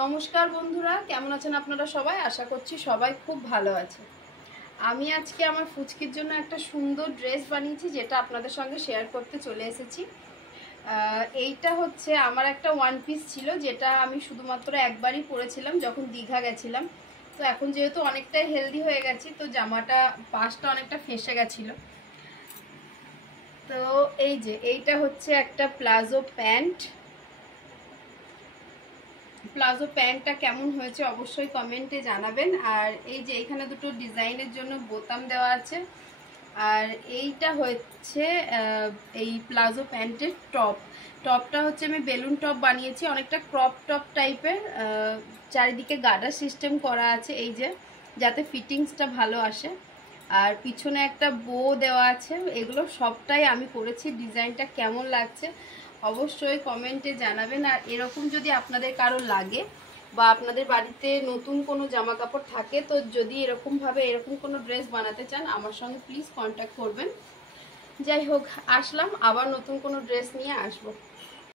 নমস্কার বন্ধুরা, কেমন আছেন আপনারা সবাই? আশা করছি সবাই খুব ভালো আছে। আমি আজকে আমার ফুচকির জন্য একটা সুন্দর ড্রেস বানিয়েছি, যেটা আপনাদের সঙ্গে শেয়ার করতে চলে এসেছি। এইটা হচ্ছে আমার একটা ওয়ান পিস ছিল, যেটা আমি শুধুমাত্র একবারই পরেছিলাম যখন দীঘা গেছিলাম। তো এখন যেহেতু অনেকটাই হেলদি হয়ে গেছি, তো জামাটা পাশটা অনেকটা ফেসে গেছিলো। তো এই যে এইটা হচ্ছে একটা প্লাজো প্যান্টটা কেমন হয়েছে অবশ্যই কমেন্টে জানাবেন। আর এই যে এখানে দুটো ডিজাইনের জন্য বোতাম দেওয়া আছে। আর এইটা হচ্ছে এই প্লাজো প্যান্টের টপটা হচ্ছে আমি বেলুন টপ বানিয়েছি, অনেকটা ক্রপ টপ টাইপের। চারিদিকে গার্ডার সিস্টেম করা আছে, এই যে যাতে ফিটিংসটা ভালো আসে। আর পিছনে একটা বো দেওয়া আছে। এগুলো সবটাই আমি করেছি। ডিজাইনটা কেমন লাগছে অবশ্যই কমেন্টে জানাবেন। আর এরকম যদি আপনাদের কারো লাগে বা আপনাদের বাড়িতে নতুন কোনো জামা কাপড় থাকে, তো যদি এরকম কোনো ড্রেস বানাতে চান, আমার সঙ্গে প্লিজ কন্ট্যাক্ট করবেন। যাই হোক, আসলাম আবার নতুন কোনো ড্রেস নিয়ে আসবো।